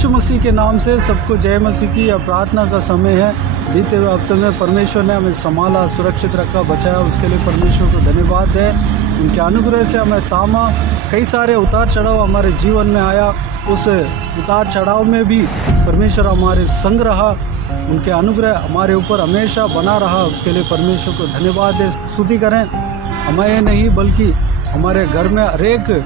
यीशु मसीह के नाम से सबको जय मसीह की। अब प्रार्थना का समय है। बीते हुए हफ्ते में परमेश्वर ने हमें संभाला, सुरक्षित रखा, बचाया, उसके लिए परमेश्वर को धन्यवाद है। उनके अनुग्रह से हमें तामा, कई सारे उतार चढ़ाव हमारे जीवन में आया, उस उतार चढ़ाव में भी परमेश्वर हमारे संग रहा। उनके अनुग्रह हमारे ऊपर हमेशा बना रहा, उसके लिए परमेश्वर को धन्यवाद है। स्तुति करें। हमें नहीं बल्कि हमारे घर में हर एक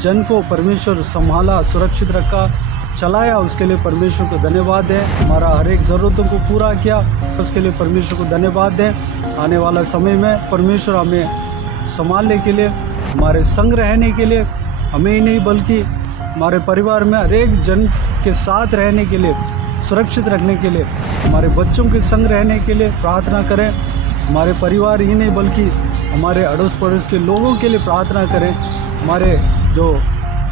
जन को परमेश्वर संभाला, सुरक्षित रखा, चलाया, उसके लिए परमेश्वर को धन्यवाद दें। हमारा हर एक ज़रूरतों को पूरा किया, उसके लिए परमेश्वर को धन्यवाद दें। आने वाला समय में परमेश्वर हमें संभालने के लिए, हमारे संग रहने के लिए, हमें ही नहीं बल्कि हमारे परिवार में हर एक जन के साथ रहने के लिए, सुरक्षित रखने के लिए, हमारे बच्चों के संग रहने के लिए प्रार्थना करें। हमारे परिवार ही नहीं बल्कि हमारे अड़ोस पड़ोस के लोगों के लिए प्रार्थना करें। हमारे जो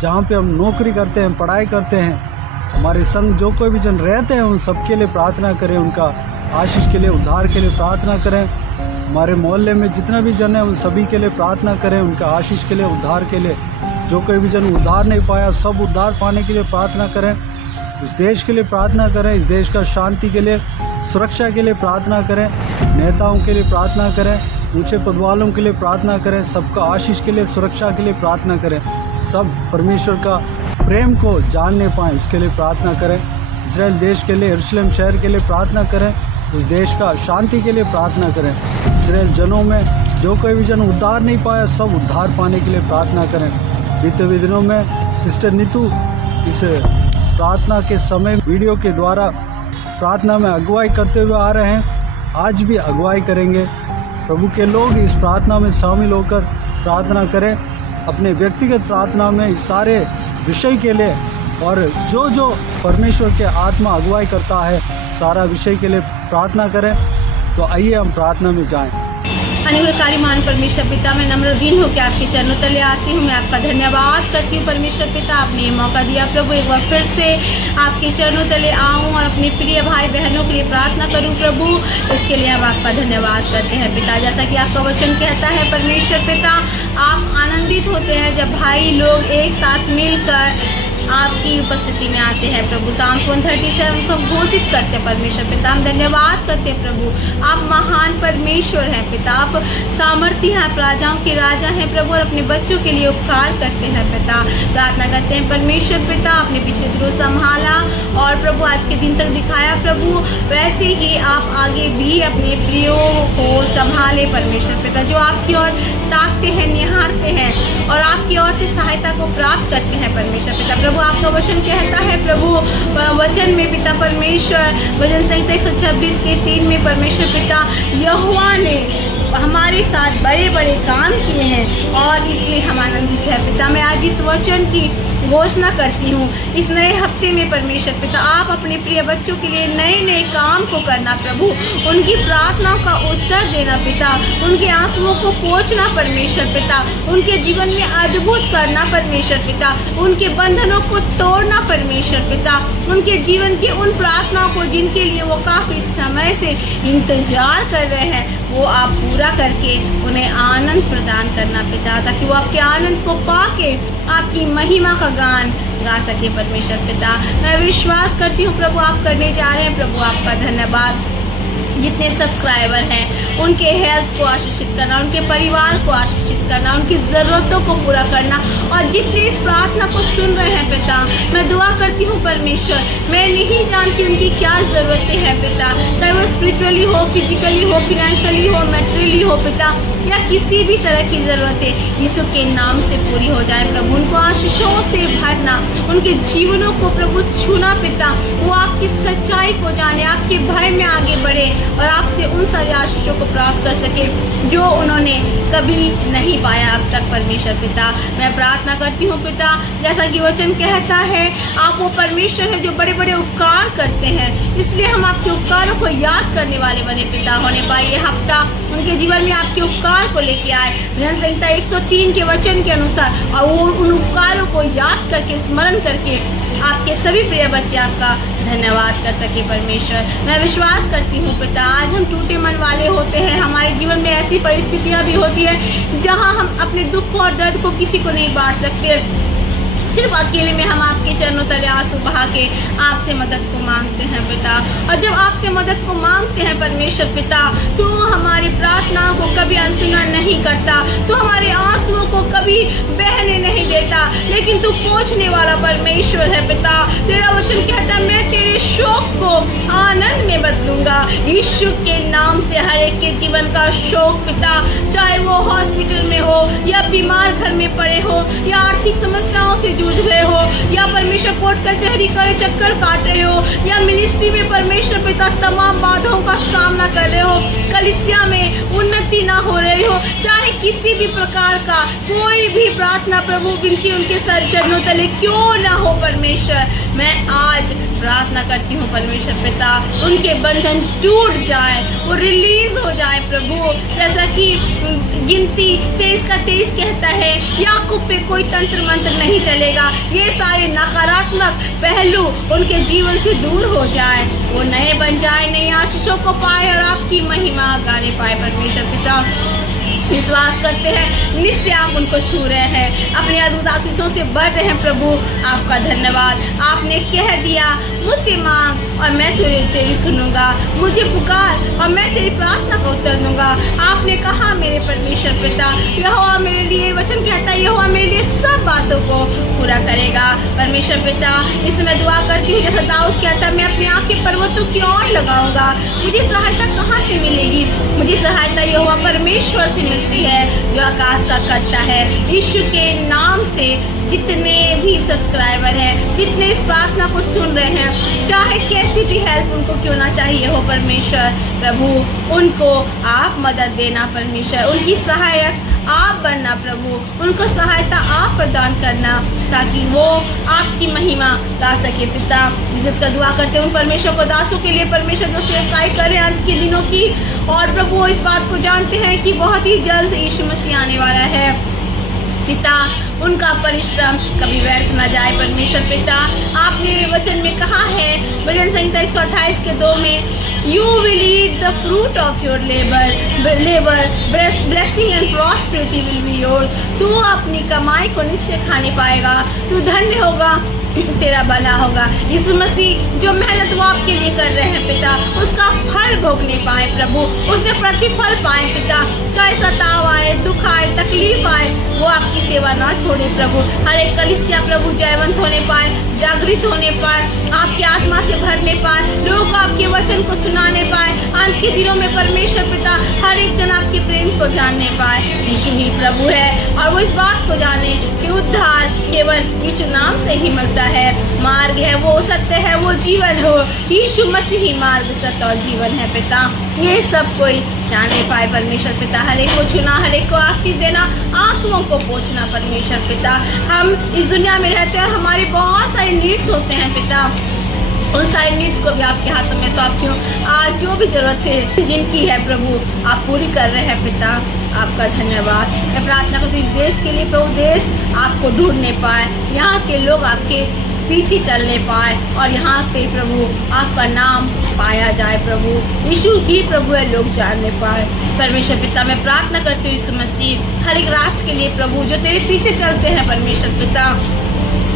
जहाँ पे हम नौकरी करते हैं, पढ़ाई करते हैं, हमारे संग जो कोई भी जन रहते हैं, उन सब के लिए प्रार्थना करें। उनका आशीष के लिए, उद्धार के लिए प्रार्थना करें। हमारे मोहल्ले में जितना भी जन है उन सभी के लिए प्रार्थना करें, उनका आशीष के लिए, उद्धार के लिए। जो कोई भी जन उद्धार नहीं पाया, सब उद्धार पाने के लिए प्रार्थना करें। इस देश के लिए प्रार्थना करें, इस देश का शांति के लिए, सुरक्षा के लिए प्रार्थना करें। नेताओं के लिए प्रार्थना करें, ऊंचे पद वालों के लिए प्रार्थना करें, सबका आशीष के लिए, सुरक्षा के लिए प्रार्थना करें। सब परमेश्वर का प्रेम को जानने पाएँ, उसके लिए प्रार्थना करें। इस्राएल देश के लिए, यरूशलेम शहर के लिए प्रार्थना करें। उस देश का शांति के लिए प्रार्थना करें। इस्राएल जनों में जो कोई भी जन उद्धार नहीं पाया, सब उद्धार पाने के लिए प्रार्थना करें। बीते हुए दिनों में सिस्टर नीतू इस प्रार्थना के समय वीडियो के द्वारा प्रार्थना में अगुवाई करते हुए आ रहे हैं। आज भी अगुवाई करेंगे। प्रभु के लोग इस प्रार्थना में शामिल होकर प्रार्थना करें। अपने व्यक्तिगत प्रार्थना में इस सारे विषय के लिए और जो जो परमेश्वर के आत्मा अगुवाई करता है, सारा विषय के लिए प्रार्थना करें। तो आइए हम प्रार्थना में जाएं। अनुग्रहकारी महान परमेश्वर पिता, मैं नम्रदीन होकर आपके चरणों तले आती हूँ। मैं आपका धन्यवाद करती हूँ परमेश्वर पिता, आपने ये मौका दिया प्रभु, एक बार फिर से आपके चरणों तले आऊँ और अपने प्रिय भाई बहनों के लिए प्रार्थना करूँ प्रभु। इसके लिए हम आपका धन्यवाद करते हैं पिता। जैसा कि आपका वचन कहता है परमेश्वर पिता, आप आनंदित होते हैं जब भाई लोग एक साथ मिलकर आपकी उपस्थिति में आते हैं प्रभु। Psalm 137 को घोषित करते हैं परमेश्वर पिता। हम धन्यवाद करते हैं प्रभु, आप महान परमेश्वर हैं पिता, आप सामर्थ्य हैं, राजाओं के राजा हैं प्रभु, और अपने बच्चों के लिए उपकार करते हैं पिता। प्रार्थना करते हैं परमेश्वर पिता, आपने पिछले दिनों संभाला और प्रभु आज के दिन तक दिखाया प्रभु, वैसे ही आप आगे भी अपने प्रियो को संभाले परमेश्वर पिता, जो आपकी ओर ताकते हैं, निहारते हैं और आपकी ओर से सहायता को प्राप्त करते हैं परमेश्वर पिता। प्रभु आपका वचन कहता है प्रभु, वचन में पिता परमेश्वर, भजन संहिता 126 के 3 में परमेश्वर पिता, यहोवा ने हमारे साथ बड़े बड़े काम किए हैं और इसलिए हम आनंदित हैं पिता। मैं आज इस वचन की घोषणा करती हूँ, इस नए हफ्ते में परमेश्वर पिता, आप अपने प्रिय बच्चों के लिए नए नए काम को करना प्रभु, उनकी प्रार्थनाओं का उत्तर देना पिता, उनके आंसुओं को पोंछना परमेश्वर पिता, उनके जीवन में अद्भुत करना परमेश्वर पिता, उनके बंधनों को तोड़ना परमेश्वर पिता, उनके जीवन की उन प्रार्थनाओं को जिनके लिए वो काफ़ी समय से इंतजार कर रहे हैं, वो आप पूरा करके उन्हें आनंद प्रदान करना पिता, ताकि वो आपके आनंद को पाके आपकी महिमा का गान गा सके परमेश्वर पिता। मैं विश्वास करती हूँ प्रभु आप करने जा रहे हैं प्रभु, आपका धन्यवाद। जितने सब्सक्राइबर हैं उनके हेल्थ को आशीषित करना, उनके परिवार को आशीषित करना, उनकी ज़रूरतों को पूरा करना, और जितने इस प्रार्थना को सुन रहे हैं पिता, मैं दुआ करती हूँ परमेश्वर, मैं नहीं जानती उनकी क्या ज़रूरतें हैं पिता, चाहे वो स्पिरिचुअली हो, फिजिकली हो, फिनेंशियली हो, मेटेरियली हो पिता, या किसी भी तरह की ज़रूरतें यीशु के नाम से पूरी हो जाए प्रभु। उनको आशीषों से भरना, उनके जीवनों को प्रभु छूना पिता, वो आपकी सच्चाई को जाने, आपके भय में आगे बढ़े और आपसे उन सारे आशीषों को प्राप्त कर सके जो उन्होंने कभी नहीं पाया अब तक परमेश्वर पिता। मैं प्रार्थना करती हूँ पिता, जैसा कि वचन कहता है, आप वो परमेश्वर है जो बड़े बड़े उपकार करते हैं, इसलिए हम आपके उपकारों को याद करने वाले बने पिता। होने पाए ये हफ्ता उनके जीवन में आपके उपकार को लेके आए, भजन संहिता 103 के वचन के अनुसार, और वो उन उपकारों को याद करके, स्मरण करके आपके सभी प्रिय बच्चे आपका धन्यवाद कर सके परमेश्वर। मैं विश्वास करती हूँ पिता, आज हम टूटे मन वाले होते हैं, हमारे जीवन में ऐसी परिस्थितियाँ भी होती है जहाँ हम अपने दुख और दर्द को किसी को नहीं बांट सकते, सिर्फ अकेले में हम आपके चरणों तले आंसू बहा के आपसे मदद को मांगते हैं पिता। और जब आपसे मदद को मांगते हैं परमेश्वर पिता, तो हमारी प्रार्थनाओं को कभी अनसुना नहीं करता, तो हमारे आंसुओं को कभी बहने नहीं देता, लेकिन तू पहुँचने वाला परमेश्वर है पिता। तेरा वचन कहता है मैं तेरे शोक को आनंद में बदलूंगा। यीशु के नाम से हर एक के जीवन का शोक पिता, चाहे वो हॉस्पिटल में हो या बीमार घर में पड़े हो या आर्थिक समस्याओं से जूझ रहे हो या परमेश्वर कोर्ट कचहरी का चक्कर काट रहे हो या मिनिस्ट्री में परमेश्वर पिता तमाम बाधाओं का सामना कर रहे हो, कलीसिया में उन्नति ना हो रही हो, चाहे किसी भी प्रकार का कोई भी प्रार्थना प्रभु विनती उनके सर चरणों तले क्यों ना हो परमेश्वर, मैं आज प्रार्थना करती हूँ परमेश्वर पिता, उनके बंधन टूट जाए, वो रिलीज हो जाए प्रभु। जैसा कि गिनती 23 कहता है, याकूब पे कोई तंत्र मंत्र नहीं चलेगा, ये सारे नकारात्मक पहलू उनके जीवन से दूर हो जाए, वो नए बन जाए, नई आशीषों को पाए और आपकी महिमा गाने पाए परमेश्वर पिता। विश्वास करते हैं निश्चय आप उनको छू रहे हैं, अपने अद्भुत आशीषों से बढ़ रहे हैं प्रभु। आपका धन्यवाद। आपने कह दिया मुझसे मांग और मैं तेरी सुनूंगा, मुझे पुकार और मैं तेरी प्रार्थना का उत्तर दूंगा। आपने कहा मेरे परमेश्वर पिता, यहोवा मेरे लिए, वचन कहता है यहोवा मेरे लिए सब बातों को पूरा करेगा परमेश्वर पिता। इसमें दुआ करती हूँ जैसा दाऊद कहता है मैं अपनी आंखें पर्वतों की ओर लगाऊंगा, मुझे सहायता कहाँ से मिलेगी? मुझे सहायता यहोवा परमेश्वर से मिलती है जो आकाश का करता है। यीशु के नाम से जितने भी सब्सक्राइबर हैं, जितने इस प्रार्थना को सुन रहे हैं, चाहे कैसी भी हेल्प उनको क्यों ना चाहिए हो परमेश्वर प्रभु, उनको आप मदद देना परमेश्वर, उनकी सहायक आप बनना प्रभु, उनको सहायता आप प्रदान करना ताकि वो आपकी महिमा गा सके पिता। जिसका दुआ करते हैं उन परमेश्वर को दासों के लिए परमेश्वर जो सेवकाई करें अंत के दिनों की, और प्रभु इस बात को जानते हैं कि बहुत ही जल्द यीशु मसीह आने वाला है पिता, उनका परिश्रम कभी व्यर्थ न जाए परमेश्वर पिता। आपने वचन में कहा है भजन संहिता 128 के 2 में, you will eat the fruit of your labour, blessing and prosperity will be yours. तू अपनी कमाई को निश्चय खाने पाएगा, तू धन्य होगा, तेरा भला होगा। यीशु मसीह जो मेहनत वो आपके लिए कर रहे हैं पिता, उसका फल भोगने पाए प्रभु, उससे प्रतिफल पाए पिता। चाहे सताव आए, दुख आए, तकलीफ आए, वो आपकी सेवा ना छोड़े प्रभु। हर एक कलीसिया प्रभु जयवंत होने पाए, जागृत होने पाए, आपकी आत्मा से भरने पाए, लोगों को आपके वचन को सुनाने पाए, अंत के दिनों में परमेश्वर पिता हर एक जन आपके प्रेम को जानने पाए। यीशु ही प्रभु है और वो इस बात को जाने कि उद्धार केवल यीशु नाम से ही मिलता है, मार्ग है वो, सत्य है वो, जीवन हो, यीशु मसीह ही मार्ग, सत्य और जीवन है पिता। ये सब कोई जाने पाए परमेश्वर पिता, हर एक को छूना, हर एक को आशीष देना, आंसुओं को पोंछना परमेश्वर पिता। हम इस दुनिया में रहते हैं, हमारी बहुत सारी नीड्स होते हैं पिता, उन सारी नीड्स को भी आपके हाथों में सौंपती हूँ। आज जो भी जरूरत है जिनकी है प्रभु आप पूरी कर रहे हैं पिता, आपका धन्यवाद। मैं प्रार्थना करती हूँ इस देश के लिए प्रभु, देश आपको ढूंढने पाए, यहाँ के लोग आपके पीछे चलने पाए और यहाँ पे प्रभु आपका नाम पाया जाए प्रभु, यीशु ही प्रभु है लोग जानने पाए परमेश्वर पिता। मैं प्रार्थना करती हूँ यीशु मसीह हर एक राष्ट्र के लिए प्रभु जो तेरे पीछे चलते हैं परमेश्वर पिता,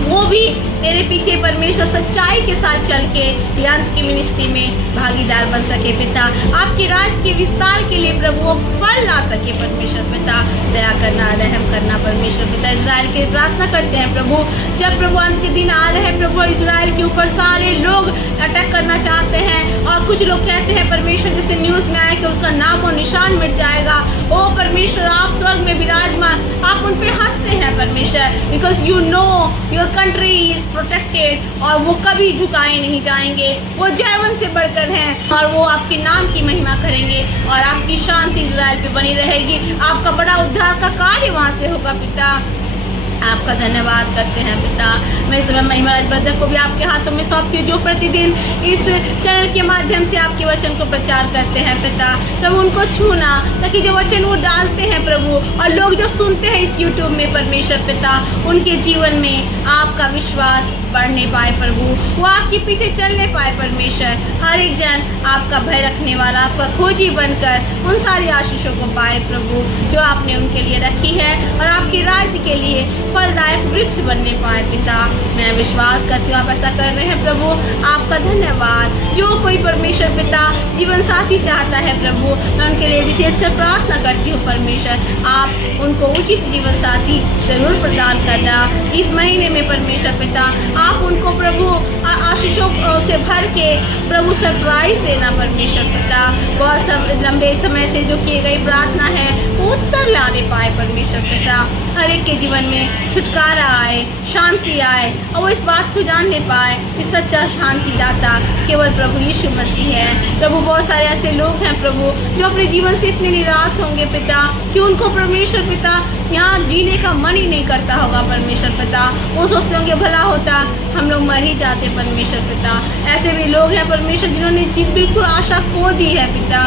वो भी तेरे पीछे परमेश्वर सच्चाई के साथ चल के अंत की मिनिस्ट्री में भागीदार बन सके पिता। आपके राज के विस्तार के लिए प्रभु वो फल ला सके परमेश्वर पिता, दया करना, रहम करना परमेश्वर पिता। इजराइल के प्रार्थना करते हैं प्रभु, जब प्रभु अंत के दिन आ रहे हैं प्रभु, इजराइल के ऊपर सारे लोग अटैक करना चाहते हैं और कुछ लोग कहते हैं परमेश्वर जैसे न्यूज़ में आए कि उसका नाम और निशान मिट जाएगा। ओ परमेश्वर आप स्वर्ग में विराजमान, आप उन पे हंसते हैं परमेश्वर, because you know your country is protected और वो कभी झुकाए नहीं जाएंगे, वो जयवंत से बढ़कर हैं और वो आपके नाम की महिमा करेंगे और आपकी शांति इजराइल पे बनी रहेगी। आपका बड़ा उद्धार का कार्य वहाँ से होगा पिता, आपका धन्यवाद करते हैं पिता। मैं इस समय महिमा ब्रदर को भी आपके हाथों में सौंपती हूँ जो प्रतिदिन इस चैनल के माध्यम से आपके वचन को प्रचार करते हैं पिता। तब उनको छूना ताकि जो वचन वो डालते हैं प्रभु और लोग जब सुनते हैं इस यूट्यूब में परमेश्वर पिता, उनके जीवन में आपका विश्वास बढ़ने पाए प्रभु, वो आपके पीछे चलने पाए परमेश्वर। हर एक जन आपका भय रखने वाला, आपका खोजी बनकर उन सारी आशीषों को पाए प्रभु जो आपने उनके लिए रखी है, और आपके राज्य के लिए फलदायक वृक्ष बनने पाए पिता। मैं विश्वास करती हूँ आप ऐसा कर रहे हैं प्रभु, आपका धन्यवाद। जो कोई परमेश्वर पिता जीवन साथी चाहता है प्रभु, मैं उनके लिए विशेषकर प्रार्थना करती हूँ परमेश्वर, आप उनको उचित जीवन साथी जरूर प्रदान करना इस महीने में परमेश्वर पिता। आप उनको प्रभु आशीषों से भर के प्रभु सरप्राइज देना परमेश्वर पिता। बहुत लंबे समय से जो की गई प्रार्थना है वो उत्तर लाने पाए परमेश्वर पिता। हर एक के जीवन में छुटकारा आए, शांति आए, और वो इस बात को जानने पाए कि सच्चा शांति दाता केवल प्रभु यीशु मसीह है प्रभु। बहुत सारे ऐसे लोग हैं प्रभु जो अपने जीवन से इतने निराश होंगे पिता कि उनको परमेश्वर पिता यहाँ जीने का मन ही नहीं करता होगा परमेश्वर पिता। वो सोचते होंगे भला होता हम लोग मर ही जाते परमेश्वर पिता। ऐसे भी लोग हैं परमेश्वर जिन्होंने बिल्कुल आशा खो दी है पिता।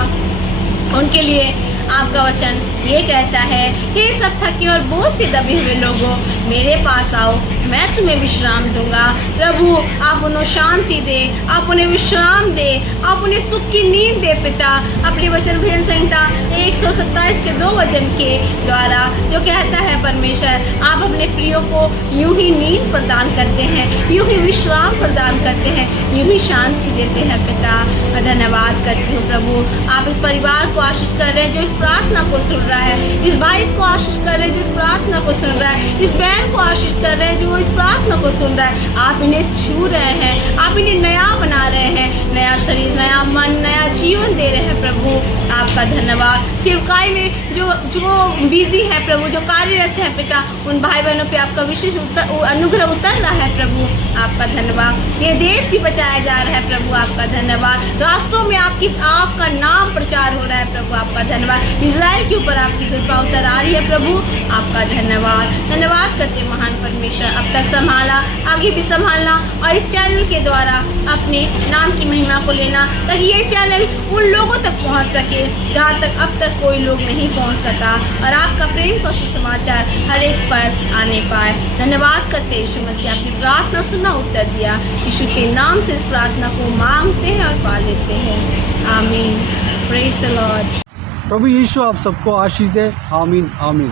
उनके लिए आपका वचन ये कहता है, हे सब थके और बोझ से दबे हुए लोगों, मेरे पास आओ, मैं तुम्हें विश्राम दूंगा। प्रभु आप उन्हें शांति दे, आप उन्हें विश्राम दे, आप उन्हें सुख की नींद दे पिता। अपने वचन भजन संहिता 127 के 2 वचन के द्वारा जो कहता है परमेश्वर, आप अपने प्रियो को यूं ही नींद प्रदान करते हैं, यूं ही विश्राम प्रदान करते हैं, यूं ही शांति देते हैं पिता। मैं धन्यवाद करती हूँ प्रभु, आप इस परिवार को आशीष कर रहे हैं जो इस प्रार्थना को सुन रहा है, इस भाई को आशीष कर रहे हैं जो इस प्रार्थना को सुन रहा है, इस बहन को आशीष कर रहे हैं जो इस प्रार्थना को सुन रहा है। आप इन्हें छू रहे हैं, आप इन्हें नया बना रहे हैं, नया शरीर, नया मन, नया जीवन दे रहे हैं प्रभु। आपका धन्यवाद। सेवकाई में जो बिजी है प्रभु, जो कार्यरत है पिता, उन भाई बहनों पे आपका विशेष अनुग्रह उतर रहा है प्रभु। आपका धन्यवाद। ये देश भी बचाया जा रहा है प्रभु, आपका धन्यवाद। राष्ट्रों में आपका नाम प्रचार हो रहा है प्रभु, आपका धन्यवाद। इजराइल के ऊपर आपकी कृपा उतर आ रही है प्रभु, आपका धन्यवाद। धन्यवाद करते महान परमेश्वर, अब तक संभाला, आगे भी संभालना, और इस चैनल के द्वारा अपने नाम की महिमा को लेना, ताकि ये चैनल उन लोगों तक पहुंच सके जहां तक अब तक कोई लोग नहीं पहुंच सका, और आपका प्रेम का सुसमाचार हर एक पर आने पाए। धन्यवाद करते यीशु मसीह, आपकी प्रार्थना सुना, उत्तर दिया। यीशु के नाम से इस प्रार्थना को मांगते हैं और पा लेते हैं, आमीन। Praise the lord. प्रभु यीशु आप सबको आशीष दे, आमीन आमीन।